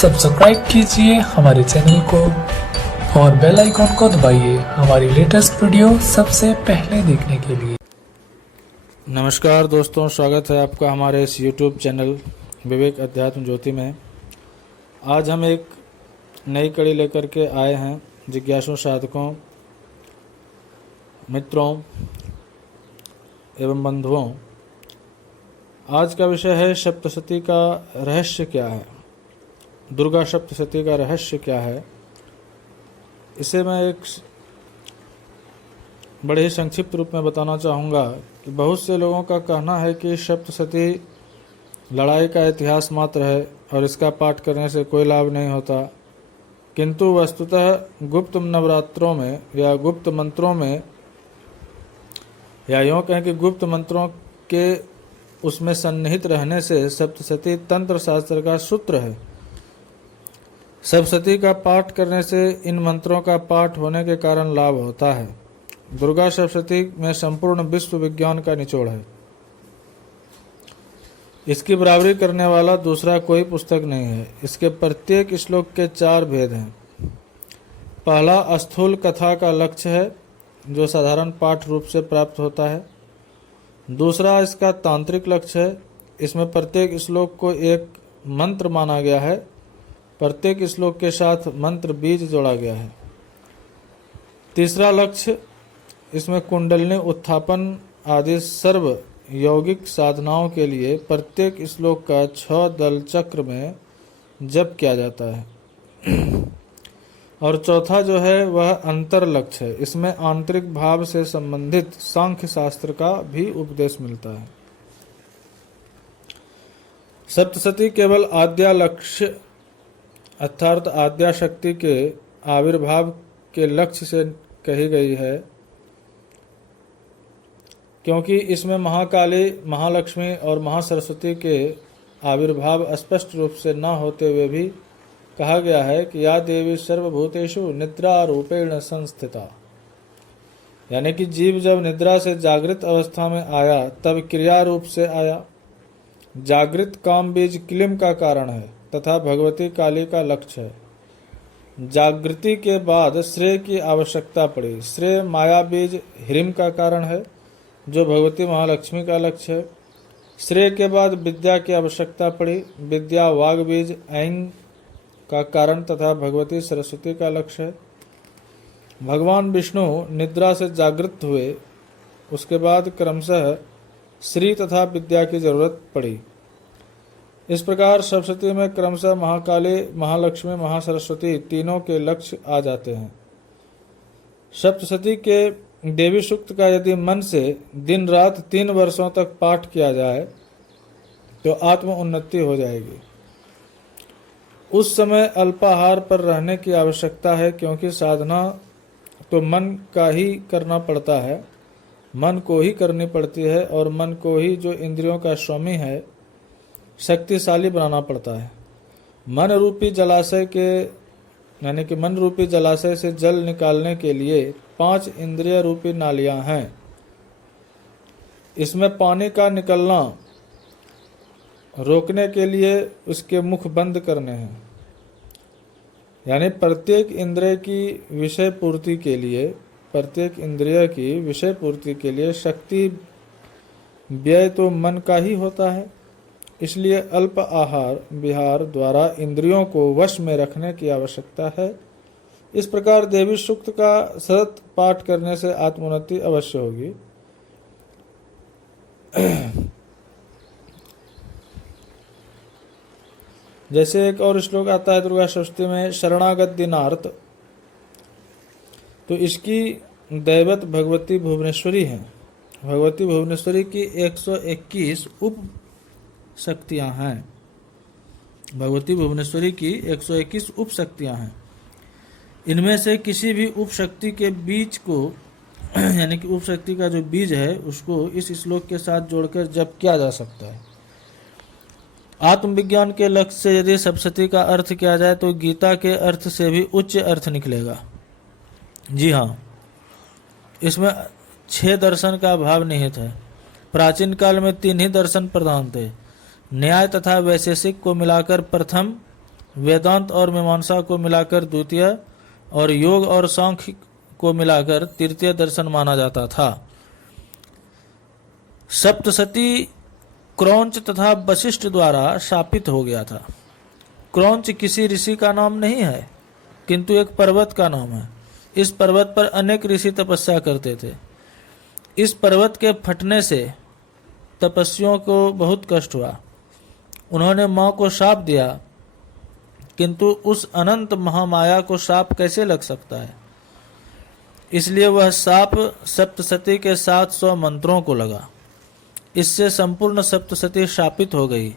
Subscribe कीजिए हमारे channel को और बेल आइकॉन को दबाइए हमारी लेटेस्ट वीडियो सबसे पहले देखने के लिए। नमस्कार दोस्तों, स्वागत है आपका हमारे इस YouTube चैनल विवेक अध्यात्म ज्योति में। आज हम एक नई कड़ी लेकर के आए हैं जिज्ञासु साधकों, मित्रों एवं बंधुओं। आज का विषय है सप्तशती का रहस्य क्या है, दुर्गा सप्तशती का रहस्य क्या है। इसे मैं एक बड़े ही संक्षिप्त रूप में बताना चाहूँगा कि बहुत से लोगों का कहना है कि सप्तशती लड़ाई का इतिहास मात्र है और इसका पाठ करने से कोई लाभ नहीं होता, किंतु वस्तुतः गुप्त नवरात्रों में या गुप्त मंत्रों में, या यूँ कहें कि गुप्त मंत्रों के उसमें सन्निहित रहने से सप्तशती तंत्र शास्त्र का सूत्र है। सप्तशती का पाठ करने से इन मंत्रों का पाठ होने के कारण लाभ होता है। दुर्गा सप्तशती में संपूर्ण विश्व विज्ञान का निचोड़ है। इसकी बराबरी करने वाला दूसरा कोई पुस्तक नहीं है। इसके प्रत्येक श्लोक के 4 भेद हैं। पहला स्थूल कथा का लक्ष्य है जो साधारण पाठ रूप से प्राप्त होता है। दूसरा इसका तांत्रिक लक्ष्य है। इसमें प्रत्येक श्लोक को एक मंत्र माना गया है। प्रत्येक श्लोक के साथ मंत्र बीज जोड़ा गया है। तीसरा लक्ष्य, इसमें कुंडलिनी उत्थापन आदि सर्व यौगिक साधनाओं के लिए प्रत्येक श्लोक का 6 दल चक्र में जप किया जाता है। और चौथा जो है वह अंतर लक्ष्य है। इसमें आंतरिक भाव से संबंधित सांख्य शास्त्र का भी उपदेश मिलता है। सप्तशती केवल आद्या लक्ष्य अर्थात आद्या शक्ति के आविर्भाव के लक्ष्य से कही गई है, क्योंकि इसमें महाकाली, महालक्ष्मी और महासरस्वती के आविर्भाव स्पष्ट रूप से न होते हुए भी कहा गया है कि या देवी सर्वभूतेषु निद्रा रूपेण संस्थिता, यानी कि जीव जब निद्रा से जागृत अवस्था में आया तब क्रिया रूप से आया। जागृत काम बीज क्लीम का कारण है तथा भगवती काली का लक्ष्य है। जागृति के बाद श्रेय की आवश्यकता पड़ी। श्रेय माया बीज ह्रीम का कारण है जो भगवती महालक्ष्मी का लक्ष्य है। श्रेय के बाद विद्या की आवश्यकता पड़ी। विद्या वाग बीज ऐंग का कारण तथा भगवती सरस्वती का लक्ष्य है। भगवान विष्णु निद्रा से जागृत हुए, उसके बाद क्रमशः श्री तथा विद्या की जरूरत पड़ी। इस प्रकार सप्तशती में क्रमशः महाकाली, महालक्ष्मी, महासरस्वती तीनों के लक्ष्य आ जाते हैं। सप्तशती के देवी सूक्त का यदि मन से दिन रात 3 वर्षों तक पाठ किया जाए तो आत्म उन्नति हो जाएगी। उस समय अल्पाहार पर रहने की आवश्यकता है, क्योंकि साधना तो मन का ही करना पड़ता है, मन को ही करनी पड़ती है और मन को ही जो इंद्रियों का स्वामी है शक्तिशाली बनाना पड़ता है। मन रूपी जलाशय के, यानी कि मन रूपी जलाशय से जल निकालने के लिए 5 इंद्रिय रूपी नालियां हैं। इसमें पानी का निकलना रोकने के लिए उसके मुख बंद करने हैं। यानी प्रत्येक इंद्रिय की विषय पूर्ति के लिए, प्रत्येक इंद्रिय की विषय पूर्ति के लिए शक्ति व्यय तो मन का ही होता है। इसलिए अल्प आहार विहार द्वारा इंद्रियों को वश में रखने की आवश्यकता है। इस प्रकार देवी सूक्त का सतत पाठ करने से आत्मोन्नति अवश्य होगी। जैसे एक और श्लोक आता है दुर्गा सप्तशती में, शरणागत दिनार्थ, तो इसकी दैवत भगवती भुवनेश्वरी है। भगवती भुवनेश्वरी की 121 उप शक्तियां हैं। भगवती भुवनेश्वरी की 121 उप शक्तियां हैं। इनमें से किसी भी उप शक्ति के बीज को, यानी कि उप शक्ति का जो बीज है उसको इस श्लोक के साथ जोड़कर जप किया जा सकता है। आत्मविज्ञान के लक्ष्य से यदि सप्तशती का अर्थ किया जाए तो गीता के अर्थ से भी उच्च अर्थ निकलेगा। जी हाँ, इसमें 6 दर्शन का भाव निहित है। प्राचीन काल में 3 ही दर्शन प्रधान थे। न्याय तथा वैशेषिक को मिलाकर प्रथम वेदांत और मीमांसा को मिलाकर द्वितीय और योग और सांख्य को मिलाकर तृतीय दर्शन माना जाता था। सप्तसती क्रौंच तथा वशिष्ठ द्वारा शापित हो गया था। क्रौंच किसी ऋषि का नाम नहीं है, किंतु एक पर्वत का नाम है। इस पर्वत पर अनेक ऋषि तपस्या करते थे। इस पर्वत के फटने से तपस्वियों को बहुत कष्ट हुआ। उन्होंने माँ को शाप दिया, किंतु उस अनंत महामाया को शाप कैसे लग सकता है? इसलिए वह शाप सप्तसती के 700 मंत्रों को लगा। इससे संपूर्ण सप्तसती शापित हो गई।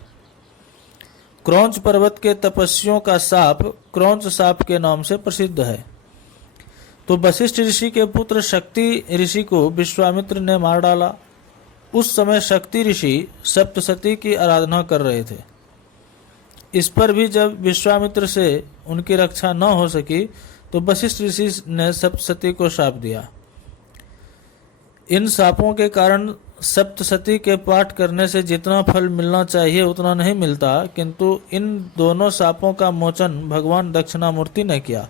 क्रौंच पर्वत के तपस्वियों का शाप क्रौंच शाप के नाम से प्रसिद्ध है। तो वशिष्ठ ऋषि के पुत्र शक्ति ऋषि को विश्वामित्र ने मार डाला। उस समय शक्ति ऋषि सप्तसती की आराधना कर रहे थे। इस पर भी जब विश्वामित्र से उनकी रक्षा न हो सकी तो वशिष्ठ ऋषि ने सप्तसती को शाप दिया। इन शापों के कारण सप्तसती के पाठ करने से जितना फल मिलना चाहिए उतना नहीं मिलता, किंतु इन दोनों शापों का मोचन भगवान दक्षिणामूर्ति ने किया।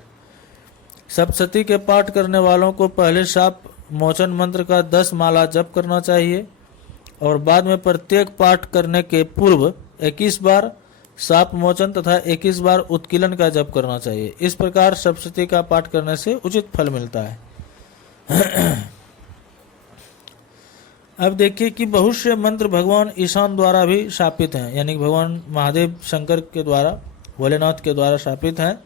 सप्तसती के पाठ करने वालों को पहले शाप मोचन मंत्र का 10 माला जप करना चाहिए और बाद में प्रत्येक पाठ करने के पूर्व 21 बार शाप मोचन तथा 21 बार उत्कीलन का जप करना चाहिए। इस प्रकार सप्तसती का पाठ करने से उचित फल मिलता है। अब देखिए कि बहुत से मंत्र भगवान ईशान द्वारा भी शापित हैं, यानी भगवान महादेव शंकर के द्वारा, भोलेनाथ के द्वारा शापित हैं।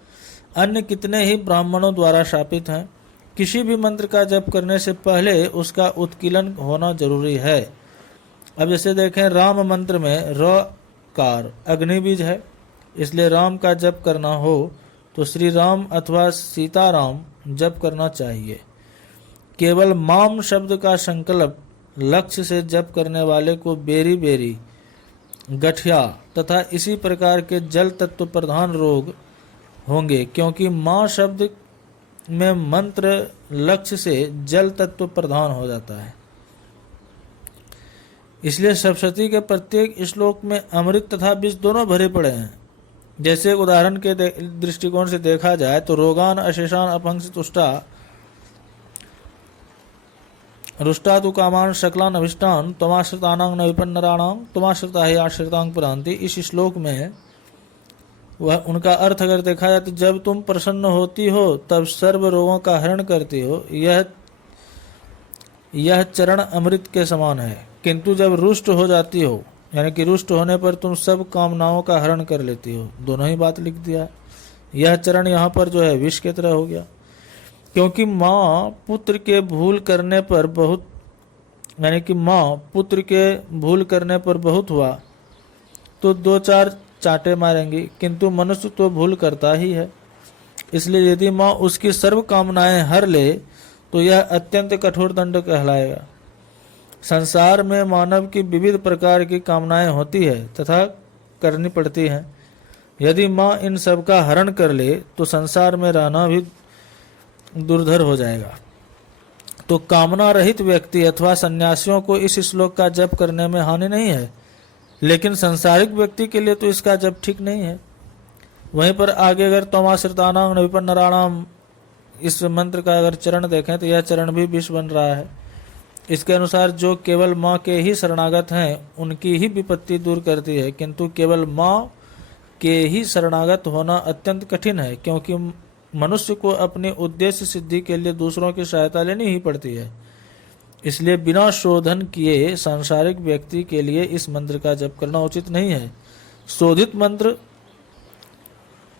अन्य कितने ही ब्राह्मणों द्वारा शापित हैं। किसी भी मंत्र का जप करने से पहले उसका उत्कीलन होना जरूरी है। अब जैसे देखें, राम मंत्र में र कार अग्नि बीज है, इसलिए राम का जप करना हो तो श्री राम अथवा सीताराम जप करना चाहिए। केवल माम शब्द का संकल्प लक्ष्य से जप करने वाले को बेरी बेरी, गठिया तथा इसी प्रकार के जल तत्व प्रधान रोग होंगे, क्योंकि माँ शब्द में मंत्र लक्ष्य से जल तत्व प्रधान हो जाता है। इसलिए सप्तशती के प्रत्येक श्लोक में अमृत तथा विष दोनों भरे पड़े हैं। जैसे उदाहरण के दृष्टिकोण से देखा जाए तो रोगान अशेषान अपहंस तुष्टा रुष्टा तु कामान शकलान अभिष्टान तमाश्रितानां न विपन्नराणां तमाश्रिता ही आश्रितांग पुरांति। इस श्लोक में वह उनका अर्थ अगर देखा जाए तो जब तुम प्रसन्न होती हो तब सर्व रोगों का हरण करती हो, यह चरण अमृत के समान है। किंतु जब रुष्ट हो जाती हो, यानी कि रुष्ट होने पर तुम सब कामनाओं का हरण कर लेती हो। दोनों ही बात लिख दिया है। यह चरण यहाँ पर जो है विष की तरह हो गया, क्योंकि माँ पुत्र के भूल करने पर बहुत, यानी कि माँ पुत्र के भूल करने पर बहुत हुआ तो 2-4 चांटे मारेंगी, किंतु मनुष्य तो भूल करता ही है। इसलिए यदि माँ उसकी सर्व कामनाएं हर ले तो यह अत्यंत कठोर दंड कहलाएगा। संसार में मानव की विविध प्रकार की कामनाएं होती है तथा करनी पड़ती हैं। यदि माँ इन सब का हरण कर ले तो संसार में रहना भी दुर्धर हो जाएगा। तो कामना रहित व्यक्ति अथवा सन्यासियों को इस श्लोक का जप करने में हानि नहीं है, लेकिन संसारिक व्यक्ति के लिए तो इसका जप ठीक नहीं है। वहीं पर आगे अगर तमाश्रितानां न विपन्नराणां, इस मंत्र का अगर चरण देखें तो यह चरण भी विष बन रहा है। इसके अनुसार जो केवल माँ के ही शरणागत हैं उनकी ही विपत्ति दूर करती है, किंतु केवल माँ के ही शरणागत होना अत्यंत कठिन है, क्योंकि मनुष्य को अपने उद्देश्य सिद्धि के लिए दूसरों की सहायता लेनी ही पड़ती है। इसलिए बिना शोधन किए सांसारिक व्यक्ति के लिए इस मंत्र का जप करना उचित नहीं है। शोधित मंत्र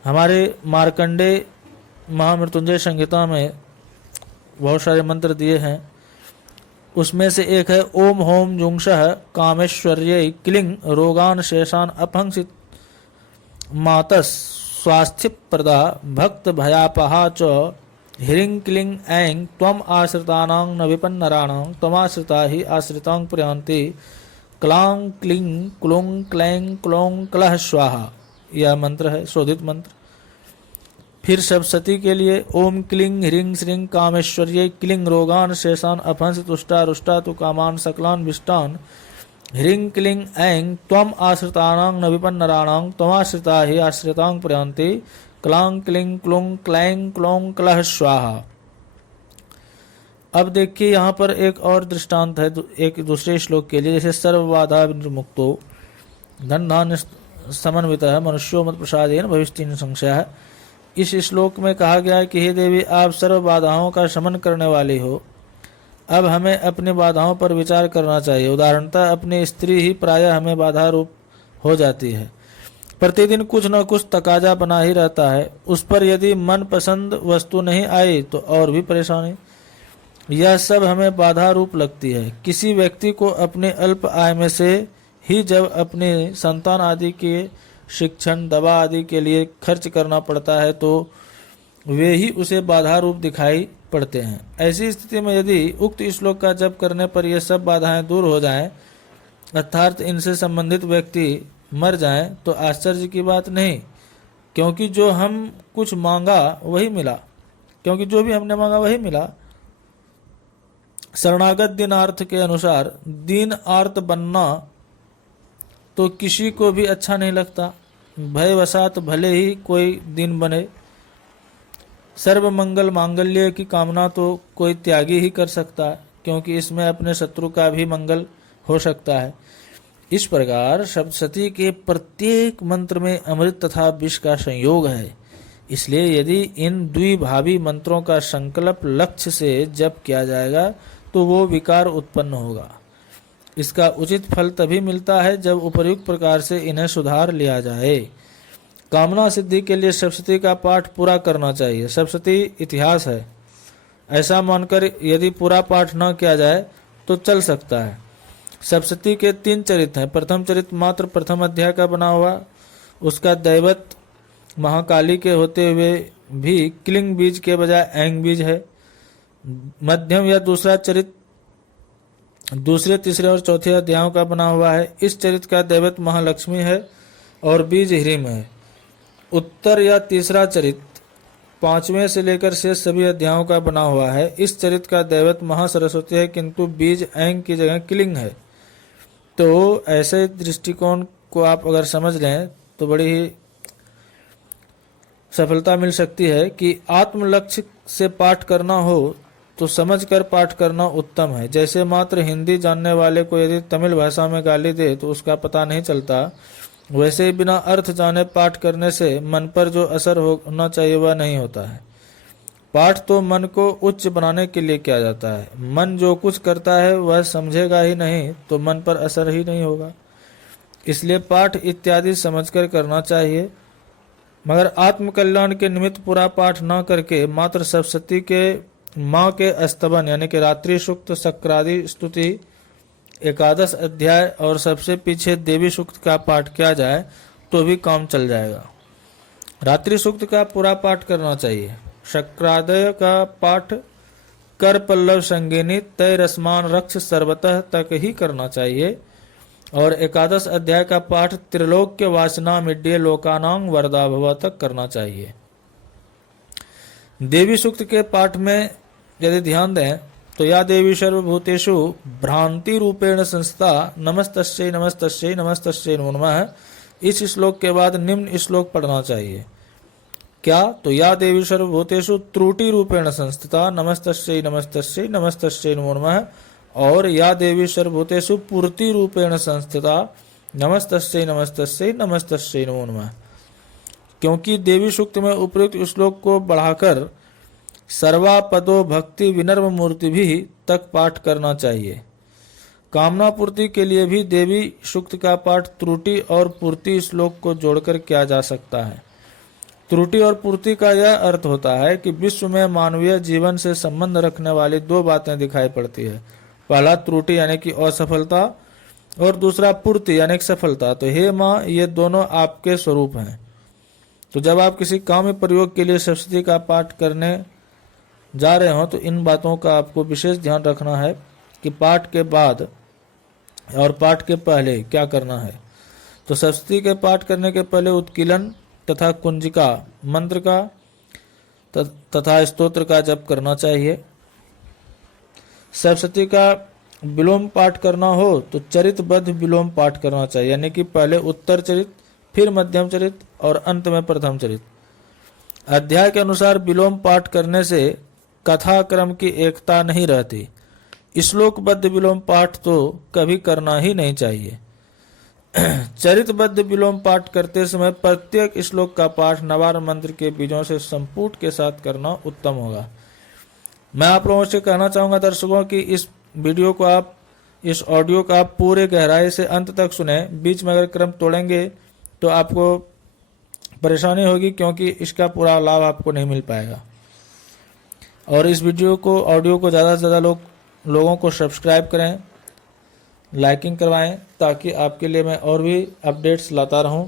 हमारे मार्कंडे महामृत्युंजय संहिता में बहुत सारे मंत्र दिए हैं। उसमें से एक है ओम होम जुंक्षः कामेश्वर्यै क्लिंग रोगान शेषान अपहंसित मातस स्वास्थ्य प्रदा भक्त भयापहा च ह्रीं क्लीं ऐं त्वम् आश्रितानां न विपन्नराणां त्वमाश्रिता ही आश्रितां प्रयान्ति क्लां क्लीं क्लूं क्लैं क्लौं क्लः स्वाहा। यह मंत्र है शोधित मंत्र। फिर सप्तशती के लिए ओम क्लीं ह्रीं श्रीं कामेश्वर्यै क्लीं रोगान शेषान अपहंस तुष्टा रुष्टा तु कामान सकलान विष्टान ह्रीं क्लीं ऐं त्वम् आश्रितानां न विपन्नराणां त्वमाश्रिता हि आश्रितां प्रयान्ति क्लां क्लीं क्लूं क्लैं क्लौं क्लः स्वाहा। अब देखिए यहाँ पर एक और दृष्टांत है एक दूसरे श्लोक के लिए, जैसे सर्वबाधा विनिर्मुक्तो धन समन्वितः मनुष्यो मत प्रसादेन भविष्यति संशय है। इस श्लोक में कहा गया है कि हे देवी, आप सर्व बाधाओं का शमन करने वाली हो। अब हमें अपनी बाधाओं पर विचार करना चाहिए। उदाहरणतः अपनी स्त्री ही प्रायः हमें बाधा रूप हो जाती है। प्रतिदिन कुछ न कुछ तकाजा बना ही रहता है। उस पर यदि मन पसंद वस्तु नहीं आई तो और भी परेशानी। यह सब हमें बाधा रूप लगती है। किसी व्यक्ति को अपने अल्प आय में से ही जब अपने संतान आदि के शिक्षण, दवा आदि के लिए खर्च करना पड़ता है तो वे ही उसे बाधा रूप दिखाई पड़ते हैं। ऐसी स्थिति में यदि उक्त श्लोक का जप करने पर यह सब बाधाएं दूर हो जाएं, अर्थात इनसे संबंधित व्यक्ति मर जाएं, तो आश्चर्य की बात नहीं, क्योंकि जो हम कुछ मांगा वही मिला, क्योंकि जो भी हमने मांगा वही मिला। शरणागत दीनार्थ के अनुसार दीन आर्त बनना तो किसी को भी अच्छा नहीं लगता। भयवशात भले ही कोई दीन बने। सर्व मंगल मांगल्य की कामना तो कोई त्यागी ही कर सकता है, क्योंकि इसमें अपने शत्रु का भी मंगल हो सकता है। इस प्रकार सप्तशती के प्रत्येक मंत्र में अमृत तथा विष का संयोग है। इसलिए यदि इन द्विभावी मंत्रों का संकल्प लक्ष्य से जप किया जाएगा तो वो विकार उत्पन्न होगा। इसका उचित फल तभी मिलता है जब उपर्युक्त प्रकार से इन्हें सुधार लिया जाए। कामना सिद्धि के लिए सप्तशती का पाठ पूरा करना चाहिए। सप्तशती इतिहास है, ऐसा मानकर यदि पूरा पाठ न किया जाए तो चल सकता है। सप्तशती के 3 चरित्र हैं। प्रथम चरित्र मात्र प्रथम अध्याय का बना हुआ, उसका दैवत महाकाली के होते हुए भी क्लिंग बीज के बजाय ऐंग बीज है। मध्यम या दूसरा चरित्र दूसरे, तीसरे और चौथे अध्यायों का बना हुआ है। इस चरित्र का दैवत महालक्ष्मी है और बीज ह्रीम है। उत्तर या तीसरा चरित्र 5वें से लेकर शेष सभी अध्यायों का बना हुआ है। इस चरित्र का दैवत महासरस्वती है, किंतु बीज ऐंग की जगह क्लिंग है। तो ऐसे दृष्टिकोण को आप अगर समझ लें तो बड़ी ही सफलता मिल सकती है कि आत्म लक्ष्य से पाठ करना हो तो समझकर पाठ करना उत्तम है। जैसे मात्र हिंदी जानने वाले को यदि तमिल भाषा में गाली दे तो उसका पता नहीं चलता, वैसे ही बिना अर्थ जाने पाठ करने से मन पर जो असर होना चाहिए वह नहीं होता है। पाठ तो मन को उच्च बनाने के लिए किया जाता है। मन जो कुछ करता है वह समझेगा ही नहीं तो मन पर असर ही नहीं होगा। इसलिए पाठ इत्यादि समझकर करना चाहिए, मगर आत्मकल्याण के निमित्त पूरा पाठ न करके मात्र सप्तशती के माँ के स्तवन यानी कि रात्रि सूक्त, शक्रादि स्तुति, एकादश अध्याय और सबसे पीछे देवी सूक्त का पाठ किया जाए तो भी काम चल जाएगा। रात्रि सूक्त का पूरा पाठ करना चाहिए। शक्रादय का पाठ कर पल्लव संगिनी तय रसमान रक्ष सर्वतः तक ही करना चाहिए और एकादश अध्याय का पाठ त्रिलोक्य वासना मिड्य लोकानां वरदा भव तक करना चाहिए। देवी सूक्त के पाठ में यदि ध्यान दें तो या देवी सर्वभूतेषु भ्रांति रूपेण संस्था नमस्तस्यै नमस्तस्यै नमस्तस्यै नमो नमः। इस श्लोक के बाद निम्न श्लोक पढ़ना चाहिए। क्या? तो या देवी सर्वभूतेषु त्रुटि रूपेण संस्थिता नमस्तस्यै नमस्तस्यै नमस्तस्यै नमो नमः और या देवी सर्वभूतेषु पूर्ति रूपेण संस्थिता नमस्तस्यै नमस्तस्यै नमस्तस्यै नमो नमः। क्योंकि देवी सूक्त में उपयुक्त श्लोक को बढ़ाकर सर्वापदो भक्ति विनर्म मूर्ति भी तक पाठ करना चाहिए। कामना पूर्ति के लिए भी देवी सूक्त का पाठ त्रुटि और पूर्ति श्लोक को जोड़कर किया जा सकता है। त्रुटि और पूर्ति का यह अर्थ होता है कि विश्व में मानवीय जीवन से संबंध रखने वाली 2 बातें दिखाई पड़ती है। पहला त्रुटि यानी कि असफलता और दूसरा पूर्ति यानी कि सफलता। तो हे माँ, ये दोनों आपके स्वरूप हैं। तो जब आप किसी काम्य प्रयोग के लिए सप्तशती का पाठ करने जा रहे हो तो इन बातों का आपको विशेष ध्यान रखना है कि पाठ के बाद और पाठ के पहले क्या करना है। तो सप्तशती के पाठ करने के पहले उत्कीलन तथा कुंजिका मंत्र का तथा स्तोत्र का जप करना चाहिए। सप्तशती का विलोम पाठ करना हो तो चरितबद्ध विलोम पाठ करना चाहिए, यानी कि पहले उत्तर चरित, फिर मध्यम चरित और अंत में प्रथम चरित। अध्याय के अनुसार विलोम पाठ करने से कथा क्रम की एकता नहीं रहती। श्लोकबद्ध विलोम पाठ तो कभी करना ही नहीं चाहिए। चरितबद्ध विलोम पाठ करते समय प्रत्येक श्लोक का पाठ नवार मंत्र के बीजों से संपुट के साथ करना उत्तम होगा। मैं आप लोगों से कहना चाहूंगा दर्शकों कि इस ऑडियो को आप पूरे गहराई से अंत तक सुने। बीच में अगर क्रम तोड़ेंगे तो आपको परेशानी होगी, क्योंकि इसका पूरा लाभ आपको नहीं मिल पाएगा। और इस ऑडियो को ज़्यादा से ज़्यादा लोगों को सब्सक्राइब करें, लाइकिंग करवाएं, ताकि आपके लिए मैं और भी अपडेट्स लाता रहूं,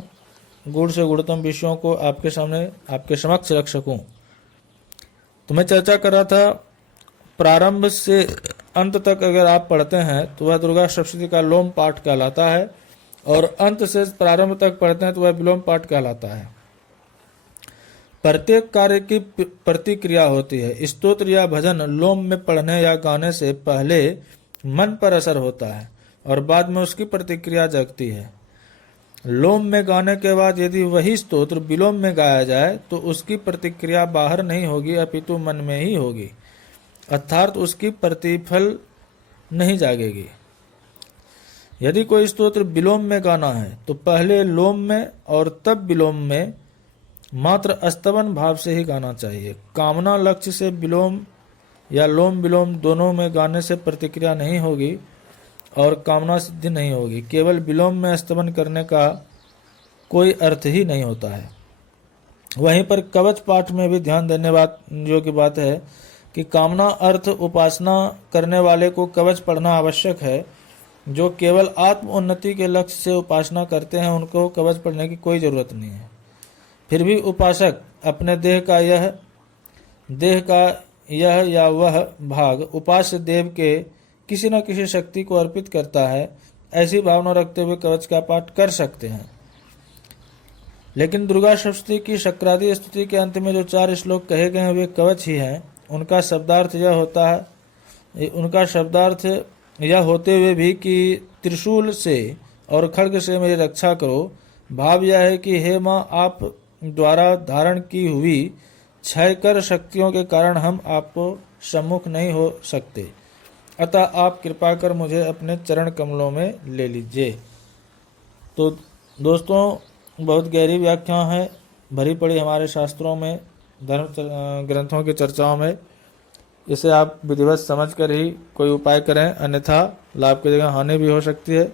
गुण से गुणतम विषयों को आपके सामने आपके समक्ष रख सकूं। तो मैं चर्चा कर रहा था, प्रारंभ से अंत तक अगर आप पढ़ते हैं तो वह दुर्गा सप्तशती का लोम पाठ कहलाता है, और अंत से प्रारंभ तक पढ़ते हैं तो वह विलोम पाठ कहलाता है। प्रत्येक कार्य की प्रतिक्रिया होती है। स्तोत्र या भजन लोम में पढ़ने या गाने से पहले मन पर असर होता है और बाद में उसकी प्रतिक्रिया जगती है। लोम में गाने के बाद यदि वही स्तोत्र विलोम में गाया जाए तो उसकी प्रतिक्रिया बाहर नहीं होगी, अपितु मन में ही होगी, अर्थात उसकी प्रतिफल नहीं जागेगी। यदि कोई स्तोत्र विलोम में गाना है तो पहले लोम में और तब विलोम में मात्र स्तवन भाव से ही गाना चाहिए। कामना लक्ष्य से विलोम या लोम विलोम दोनों में गाने से प्रतिक्रिया नहीं होगी और कामना सिद्धि नहीं होगी। केवल विलोम में स्तवन करने का कोई अर्थ ही नहीं होता है। वहीं पर कवच पाठ में भी ध्यान देने योग्य बात है कि कामना अर्थ उपासना करने वाले को कवच पढ़ना आवश्यक है। जो केवल आत्म उन्नति के लक्ष्य से उपासना करते हैं उनको कवच पढ़ने की कोई जरूरत नहीं है। फिर भी उपासक अपने देह का यह या वह भाग उपास्य देव के किसी न किसी शक्ति को अर्पित करता है, ऐसी भावना रखते हुए कवच का पाठ कर सकते हैं। लेकिन दुर्गा सप्तशती की शक्रादि स्तुति के अंत में जो 4 श्लोक कहे गए हैं वे कवच ही हैं। उनका शब्दार्थ यह होते हुए भी कि त्रिशूल से और खड्ग से मेरी रक्षा करो। भाव यह है कि हे माँ, आप द्वारा धारण की हुई क्षयकर शक्तियों के कारण हम आपको सम्मुख नहीं हो सकते, अतः आप कृपा कर मुझे अपने चरण कमलों में ले लीजिए। तो दोस्तों, बहुत गहरी व्याख्या है भरी पड़ी हमारे शास्त्रों में, धर्म ग्रंथों की चर्चाओं में। इसे आप विधिवत समझ कर ही कोई उपाय करें, अन्यथा लाभ की जगह हानि भी हो सकती है।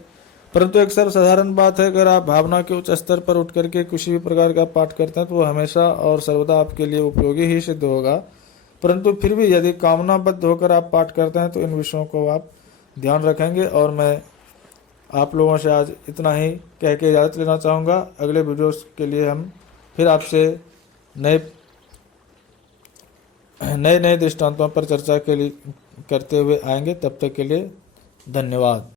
परंतु एक सर्वसाधारण बात है, अगर आप भावना के उच्च स्तर पर उठ करके किसी भी प्रकार का पाठ करते हैं तो वो हमेशा और सर्वदा आपके लिए उपयोगी ही सिद्ध होगा। परंतु फिर भी यदि कामनाबद्ध होकर आप पाठ करते हैं तो इन विषयों को आप ध्यान रखेंगे। और मैं आप लोगों से आज इतना ही कह के इजाज़त लेना चाहूँगा। अगले वीडियोस के लिए हम फिर आपसे नए दृष्टांतों पर चर्चा के लिए करते हुए आएंगे। तब तक के लिए धन्यवाद।